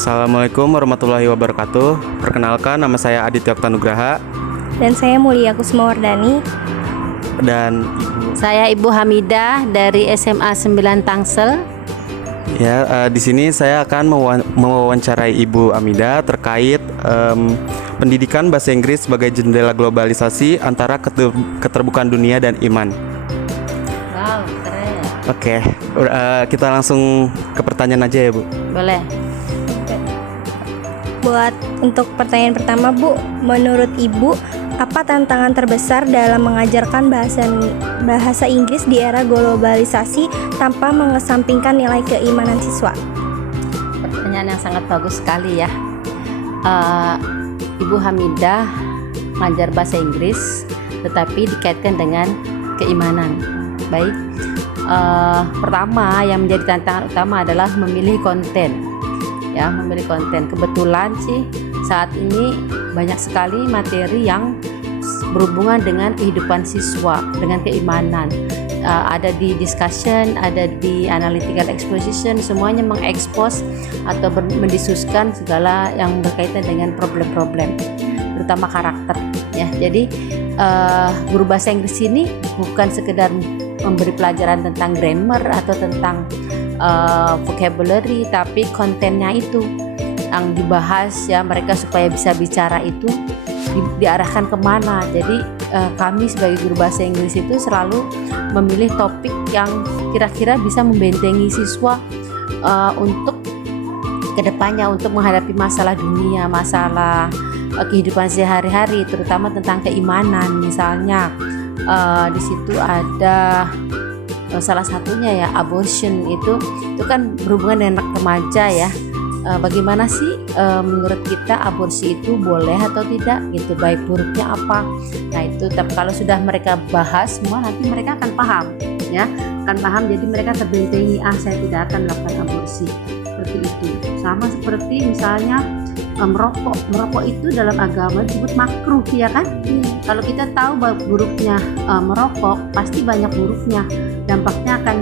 Assalamualaikum warahmatullahi wabarakatuh. Perkenalkan, nama saya Aditya Oktanugraha Dan saya Mulia Kusumawardani. dan Saya Ibu Hamidah dari SMA 9 Tangsel. di sini saya akan mewawancarai Ibu Amida terkait pendidikan bahasa Inggris sebagai jendela globalisasi antara keterbukaan dunia dan iman. Wow, keren. Oke, kita langsung ke pertanyaan aja ya, Bu. Boleh. Buat untuk pertanyaan pertama, Bu, menurut Ibu, apa tantangan terbesar dalam mengajarkan bahasa Inggris di era globalisasi tanpa mengesampingkan nilai keimanan siswa? Pertanyaan yang sangat bagus sekali ya. Ibu Hamidah mengajar bahasa Inggris tetapi dikaitkan dengan keimanan. Baik. Pertama yang menjadi tantangan utama adalah memilih konten. Ya, memilih konten. Kebetulan sih saat ini banyak sekali materi yang berhubungan dengan kehidupan siswa, dengan keimanan. Ada di discussion, ada di analytical exposition, semuanya mengekspos atau mendiskuskan segala yang berkaitan dengan problem-problem, terutama karakter. Ya, jadi guru bahasa Inggris ini bukan sekedar memberi pelajaran tentang grammar atau tentang vocabulary, tapi kontennya itu yang dibahas ya, mereka supaya bisa bicara itu diarahkan kemana. Jadi kami sebagai guru bahasa Inggris itu selalu memilih topik yang kira-kira bisa membentengi siswa untuk kedepannya, untuk menghadapi masalah dunia, masalah kehidupan sehari-hari, terutama tentang keimanan. Misalnya di situ ada salah satunya ya abortion, itu kan berhubungan dengan remaja ya. Bagaimana sih menurut kita aborsi itu boleh atau tidak gitu, baik buruknya apa. Nah itu, tapi kalau sudah mereka bahas semua, nanti mereka akan paham ya, akan paham. Jadi mereka terbentengi, saya tidak akan melakukan aborsi, seperti itu. Sama seperti misalnya merokok itu dalam agama disebut makruh ya kan. Kalau kita tahu bahwa buruknya merokok, pasti banyak buruknya, dampaknya akan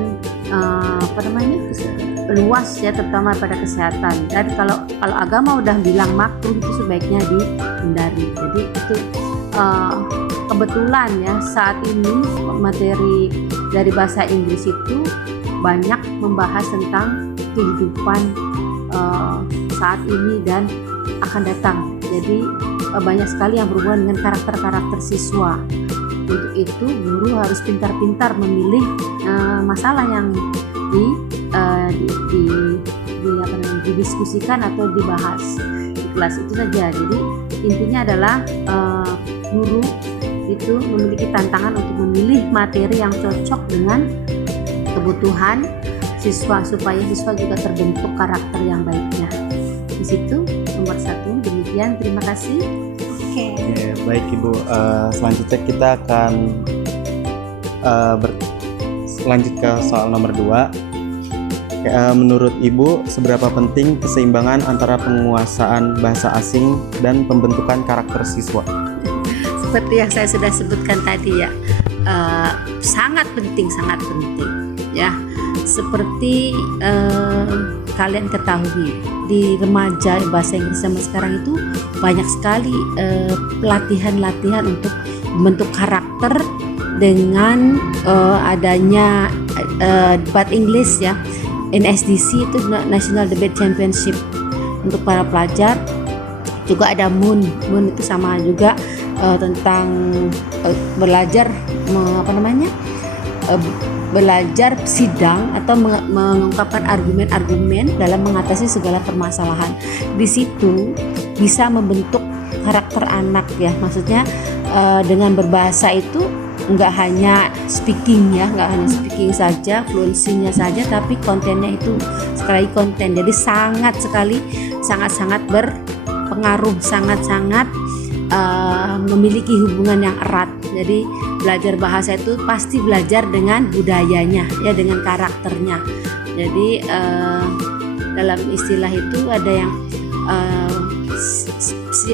luas ya, terutama pada kesehatan. Dan kalau agama udah bilang makruh, itu sebaiknya dihindari. Jadi itu kebetulan ya saat ini materi dari bahasa Inggris itu banyak membahas tentang kehidupan saat ini dan akan datang. Jadi banyak sekali yang berhubungan dengan karakter-karakter siswa. Untuk itu guru harus pintar-pintar memilih masalah yang didiskusikan atau dibahas di kelas itu saja. Jadi intinya adalah guru itu memiliki tantangan untuk memilih materi yang cocok dengan kebutuhan siswa, supaya siswa juga terbentuk karakter yang baiknya. Di situ nomor 1. Demikian, terima kasih. Oke. Ya, baik Ibu. Selanjutnya kita akan lanjut ke soal nomor 2. Menurut Ibu, seberapa penting keseimbangan antara penguasaan bahasa asing dan pembentukan karakter siswa? Seperti yang saya sudah sebutkan tadi ya, sangat penting ya. Seperti kalian ketahui, di remaja bahasa Inggris zaman sekarang itu banyak sekali pelatihan-latihan untuk membentuk karakter dengan adanya debat Inggris ya. NSDC itu National Debate Championship untuk para pelajar. Juga ada Moon itu sama juga tentang belajar belajar sidang atau mengungkapkan argumen-argumen dalam mengatasi segala permasalahan. Di situ bisa membentuk karakter anak ya, maksudnya dengan berbahasa itu nggak hanya speaking ya, nggak hanya speaking saja, fluensinya saja, tapi kontennya itu sekali konten. Jadi sangat berpengaruh, sangat memiliki hubungan yang erat. Jadi belajar bahasa itu pasti belajar dengan budayanya ya, dengan karakternya. Jadi dalam istilah itu ada yang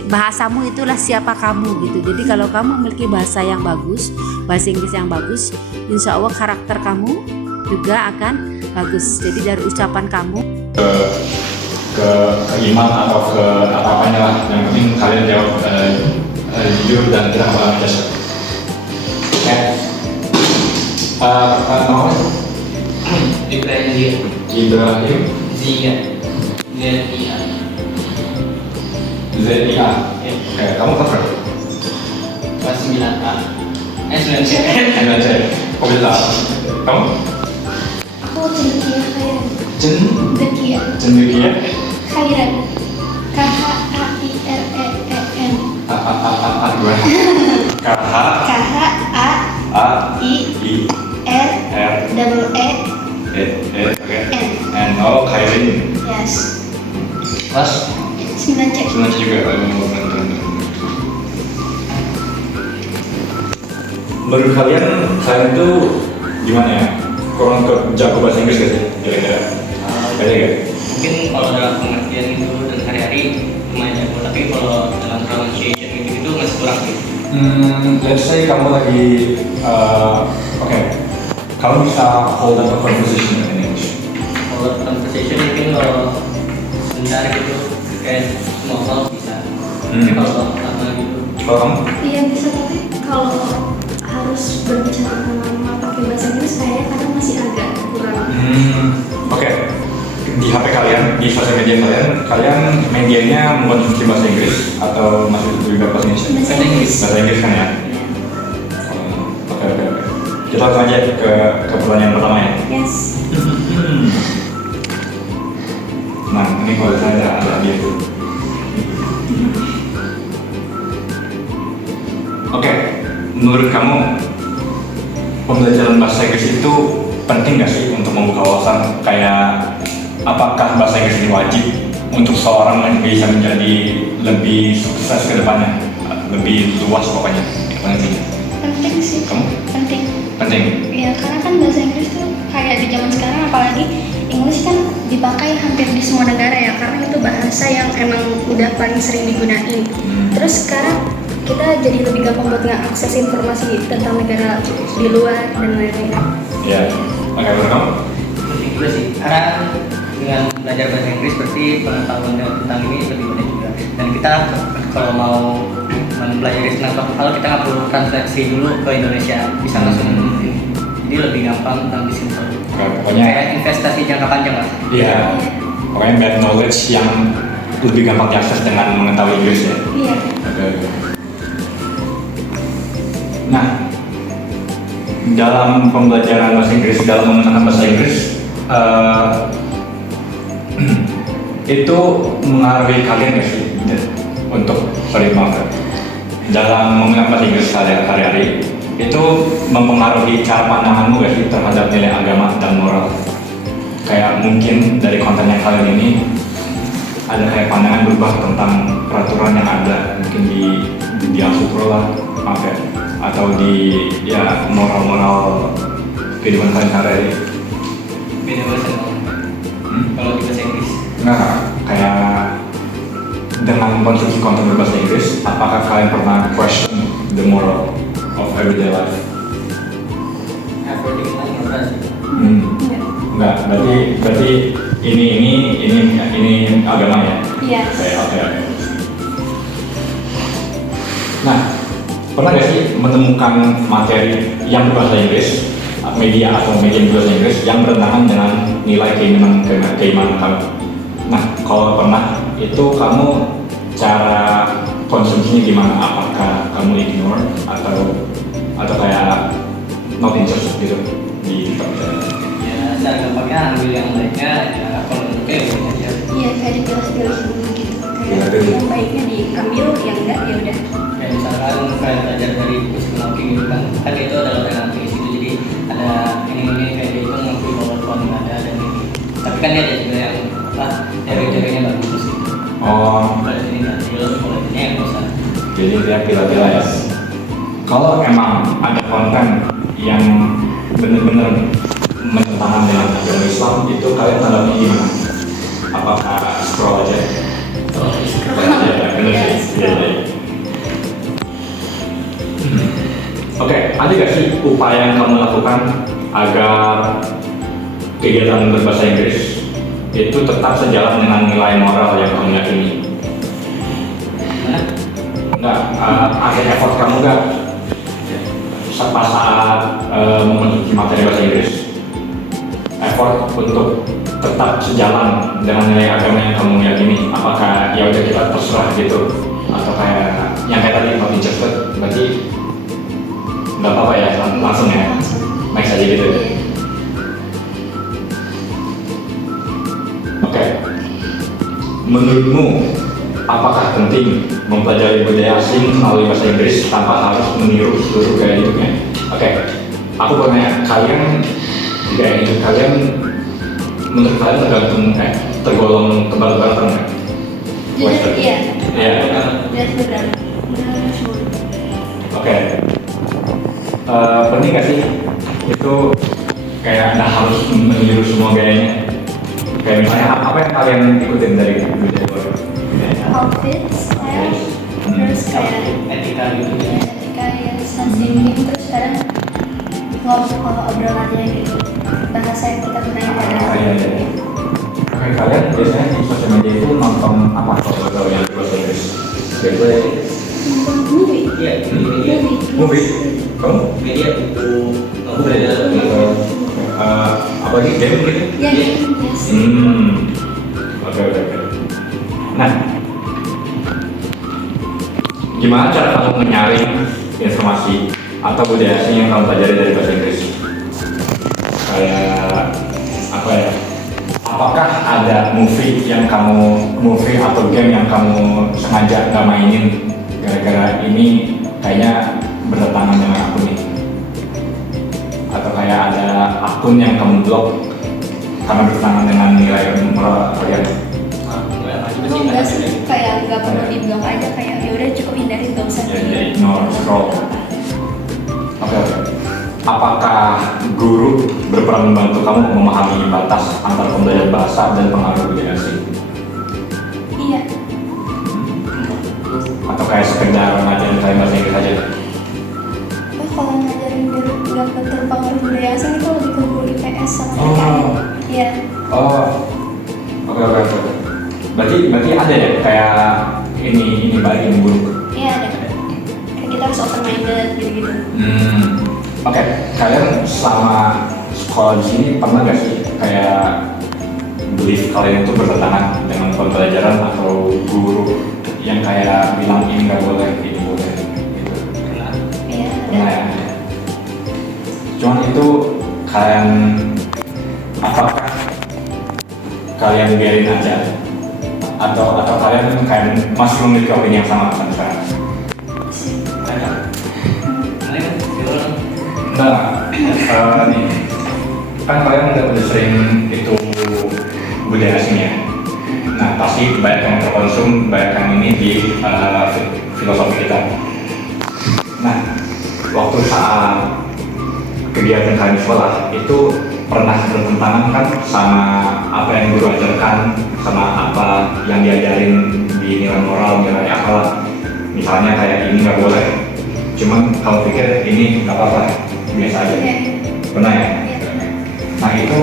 bahasamu itulah siapa kamu gitu. Jadi kalau kamu memiliki bahasa yang bagus, bahasa Inggris yang bagus, insya Allah karakter kamu juga akan bagus. Jadi dari ucapan kamu ke email atau ke apa-apanya lah. Yang penting kalian jawab jujur dan kita bakal ngecas. Oke. Nama apa? Ibrahim Ibrahim Zia ZIA. ZIA. Oke, kamu kelas berapa? Kelas 9A 9C. Kok bisa? Kamu? Aku cendekia khairan. Dekia Cendekia? khairan. KHAIREEN. Gimana? KH A I R oke. N. Oh, Khairin. Yes. Kelas 9C. 9 juga. Bener. Menurut kalian itu gimana ya? Kurang jago bahasa Inggris gak sih? Kira-kira? Ada gak? Mungkin kalau dalam pengertian itu dan hari-hari lumayan jago, tapi kalau dalam pronunciation gitu masih kurang sih. Let's say kamu lagi, oke, kamu bisa hold up a conversation in English. Kalau conversation mungkin kalau sebentar gitu kayak small talk bisa. Tapi kalau lama gitu Kalau kamu? Iya bisa, tapi kalau harus berbicara lama pakai bahasa Inggris kayaknya kadang masih agak kurang. Oke. Di HP kalian, di sosial media kalian medianya mengkonsumsi bahasa Inggris atau masih juga bahasa Indonesia? Bahasa Inggris. Bahasa Inggris kan ya? Oke. Kita langsung aja ke pertanyaan pertama ya. Yes. Nah, ini kalau saya ada dia tuh. Oke, menurut kamu pembelajaran bahasa Inggris itu penting nggak sih untuk membuka wawasan? Kayak apakah bahasa Inggris ini wajib untuk seorang yang bisa menjadi lebih sukses ke depannya, lebih luas pokoknya nantinya? Penting sih. Kamu? Penting. Ya karena kan bahasa Inggris tuh kayak di zaman sekarang, apalagi English kan dipakai hampir di semua negara ya, karena itu bahasa yang emang udah paling sering digunain. Terus sekarang kita jadi lebih gampang buat ngakses informasi tentang negara di luar dan lain-lain. Ya. Oke, menurut kamu? penting juga sih, karena dengan belajar bahasa Inggris berarti pengetahuan tentang ini lebih banyak juga. Dan kita kalau mau mempelajari tentang suatu hal, kita nggak perlu translasi dulu ke Indonesia, bisa langsung jadi lebih gampang dan lebih simpel. Pokoknya Kayak investasi jangka panjang lah. iya. Pokoknya bad knowledge yang lebih gampang diakses dengan mengetahui Inggris ya. Iya. Oke. Nah, dalam pembelajaran bahasa Inggris, dalam menggunakan bahasa Inggris, itu mengaruhi kalian nggak sih untuk dalam menggunakan bahasa Inggris hari-hari itu mempengaruhi cara pandanganmu nggak sih terhadap nilai agama dan moral? Kayak mungkin dari konten yang kalian ini ada kayak pandangan berubah tentang peraturan yang ada mungkin di Al-Qur'an lah, maaf ya, atau di ya moral kehidupan kalian sehari-hari. Beda bahasa kalau di bahasa Inggris. Nah, kayak dengan konsumsi konten berbahasa Inggris, apakah kalian pernah question the moral of everyday life? According to my sih. Enggak, berarti ini agama ya? Iya. Oke. Nah, pernah nggak sih menemukan materi yang berbahasa Inggris, media atau media berbahasa Inggris yang bertentangan dengan nilai keimanan kamu? Nah, kalau pernah, itu kamu cara konsumsinya gimana? Apakah kamu ignore atau kayak not interested gitu di TikTok misalnya? Ya, secara gampangnya ambil yang baiknya, ya kalau menurutnya ya baik aja. Iya, kayak dipilah-pilah dulu gitu. Kayak Pilih-pilih. yang baiknya diambil, yang enggak ya udah. Kayak misalkan kalian belajar dari buku Stephen Hawking gitu kan itu adalah orang ateis gitu, jadi ada ini kayak dia itu mengakui bahwa Tuhan nggak ada dan ini. Tapi kan dia ada juga yang teori-teorinya bagus gitu. Oh, Kalau ini nggak adil, kalau ini yang bisa. jadi dia pilih-pilih ya. Kalau emang ada konten yang benar-benar bertentangan dengan agama Islam, itu kalian tanggapinya gimana? Apakah scroll aja? Ya, benar sih. Iya. Oke, ada gak sih upaya yang kamu lakukan agar kegiatan berbahasa Inggris itu tetap sejalan dengan nilai moral yang kamu yakini. Enggak, ada effort kamu nggak pas saat memiliki materi bahasa Inggris, effort untuk tetap sejalan dengan nilai agama yang kamu yakini? Apakah ya udah kita terserah gitu, atau kayak yang kayak tadi not interested, berarti nggak apa-apa ya, langsung ya, next aja gitu ya? Oke. Menurutmu apakah penting mempelajari budaya asing melalui bahasa Inggris tanpa harus meniru seluruh gaya hidupnya? Oke, aku mau nanya, kalian gaya hidup kalian menurut kalian tergolong kebal-balan nggak? Jujur iya. Iya. Lihat beberapa. Oke. Penting nggak sih itu kayak nggak harus meniru semua gayanya? Kayak misalnya apa yang kalian ikutin dari budaya luar? Outfit, style, terus kayak Etika gitu. kayak sensing, terus sekarang kalau obrolannya gitu, bahasa yang kita gunakan pada Iya. Oke, kalian biasanya di sosial media itu nonton apa kalau yang bahasa Inggris? Biasanya movie. Iya, media. movie. Kamu? Media buku. Aku belajar Apa lagi game gitu? Ya, yes. Oke. Nah, gimana cara kamu menyaring informasi atau budaya asing yang kamu pelajari dari bahasa Inggris? Kayak apa ya? Apakah ada movie atau game yang kamu sengaja nggak mainin gara-gara ini kayaknya bertentangan dengan aku nih? Atau kayak ada akun yang kamu blok karena bertentangan dengan nilai moral kalian? Enggak sih, kayak nggak perlu dibilang aja, kayak ya udah cukup hindarin, nggak usah Jadi ignore, scroll. Oke. Apakah guru berperan membantu kamu memahami batas antara pembelajaran bahasa dan pengaruh budaya asing? Iya. Atau kayak sekedar ngajarin kalian bahasa Inggris aja? Oh, kalau ngajarin guru nggak terpengaruh budaya asing itu lebih ke guru IPS sama PKN. Iya. Oke. Berarti ada ya kayak ini baik ini buruk. Iya ada. Kayak kita harus open minded gitu-gitu. Oke, kalian selama sekolah di sini pernah nggak sih kayak belief kalian itu bertentangan dengan pembelajaran atau guru yang kayak bilang ini nggak boleh, ini boleh, gitu? Iya Pernah ada. ya? Cuman itu kalian apakah kalian biarin aja atau kalian kayak masih memiliki opini yang sama kan sekarang? Enggak, nih kan kalian udah sering itu budaya asing ya. Nah pasti banyak yang terkonsum, banyak yang ini di filosofi kita. Nah waktu saat kegiatan kalian di sekolah itu pernah bertentangan kan sama apa yang guru ajarkan, sama apa yang diajarin di nilai moral, nilai akhlak. Misalnya kayak ini nggak boleh, cuman kamu pikir ini nggak apa-apa, biasa aja. Pernah ya? Nah itu,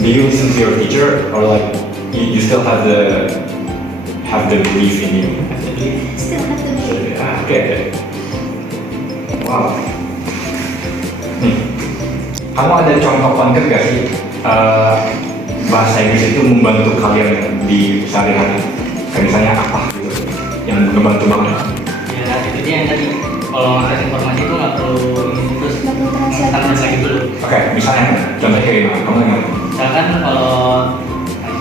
do you listen to your teacher or like you still have the belief in you? Still have to be. Oke. Wow. Nih, kamu ada contoh konkret gak sih bahasa Inggris itu membantu kalian di sehari-hari? Kayak misalnya apa gitu yang membantu banget? Ya, itu dia yang tadi kalau ngakses informasi itu nggak perlu ini terus Nggak perlu translate. translate dulu. Oke, misalnya contohnya kayak gimana? Kamu ingat? Misalkan kalau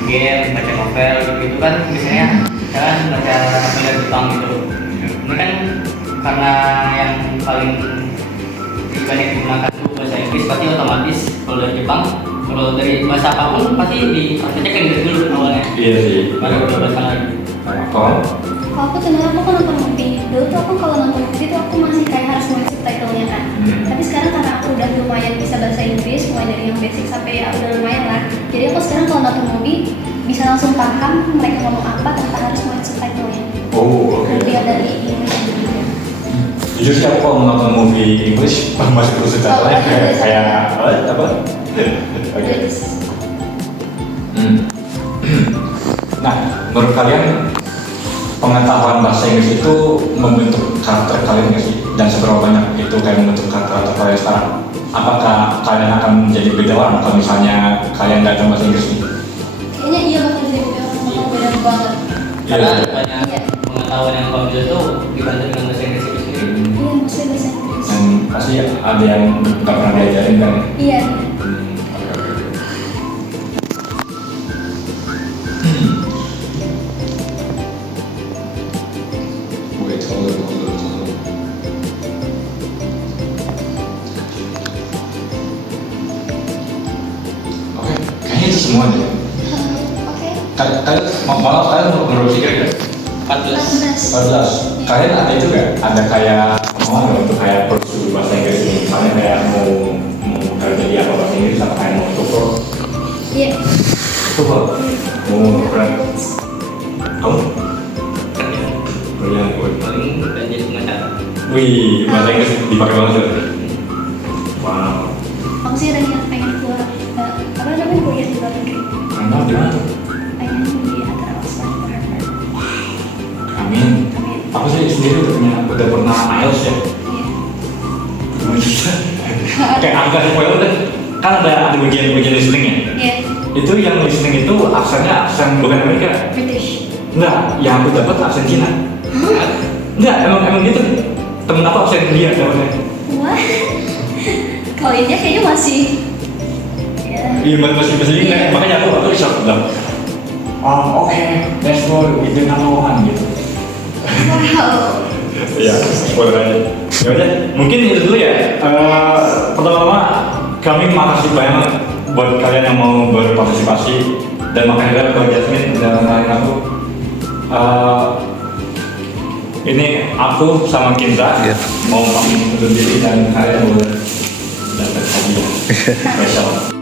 game, baca novel gitu kan biasanya misalkan baca novel Jepang gitu. Ini kan karena yang paling banyak digunakan itu bahasa Inggris, pasti otomatis kalau dari Jepang, kalau dari bahasa apapun pasti dicek Inggris dulu awalnya. Iya sih. Baru bahasa lagi. Kalau Kalau aku sebenarnya aku kan nonton movie dulu tuh, aku kalau nonton movie tuh aku masih kayak harus nulis subtitlenya kan. Tapi sekarang karena aku udah lumayan bisa bahasa Inggris, mulai dari yang basic sampai ya udah lumayan lah. Jadi aku sekarang kalau nonton movie bisa langsung paham mereka ngomong apa tanpa harus nulis subtitlenya. oke. Lebih dari Inggris gitu. Jujur sih aku kalau nonton movie English masih terus subtitlenya kayak apa? Oke. Terus Nah, menurut kalian pengetahuan bahasa Inggris itu membentuk karakter kalian nggak sih? Dan seberapa banyak itu kayak membentuk karakter kalian sekarang? Apakah kalian akan menjadi beda orang kalau misalnya kalian nggak tahu bahasa Inggris nih? Kayaknya iya bakal jadi beda banget. Karena Iya. banyak Iya. pengetahuan yang kalau itu dibantu dengan bahasa Inggris itu sendiri. Iya, maksudnya bahasa Inggris. Dan pasti ada yang nggak pernah diajarin kan? Iya. Wait, hold on. Oke, kayaknya itu semua deh. Oke. Kalian malah kalian mau berpikir ya? 14. 14. Kalian ada itu gak? Ada kayak mau nggak untuk kayak prosedur bahasa Inggris ini? Misalnya kayak mau jadi apa bahasa Inggris atau kayak mau TOEFL? Iya. TOEFL? Mau keren? Kamu? Kalian gue. Paling dan jadi pengacara. Wih, bahasa Inggris dipakai banget ya? Wow. Aku sih ada niat pengen keluar apa namanya kuliah di luar negeri. Karena di mana tuh? Pengen di antara Oxford atau Harvard. Amin. Amin. Aku sih sendiri udah pernah IELTS ya. Iya. Kayak agak spoiler deh. Kan ada bagian listening ya. Iya. Itu yang listening itu aksennya aksen bukan Amerika. British. Enggak, yang aku dapat aksen Cina. Enggak, emang gitu. Temen aku aksen India dapatnya. Wah. Kalau ini kayaknya masih. Ya. Iya, masih India. Makanya aku shock bilang. Oh, oke, that's why we do not know gitu. Wow. Iya, spoiler aja. Ya udah, mungkin itu dulu ya. Pertama-tama kami makasih banyak buat kalian yang mau berpartisipasi dan makasih juga buat Jasmine dan lain aku. Ini aku sama Kinza mau pamit undur diri dan kalian boleh dapat hadiah spesial.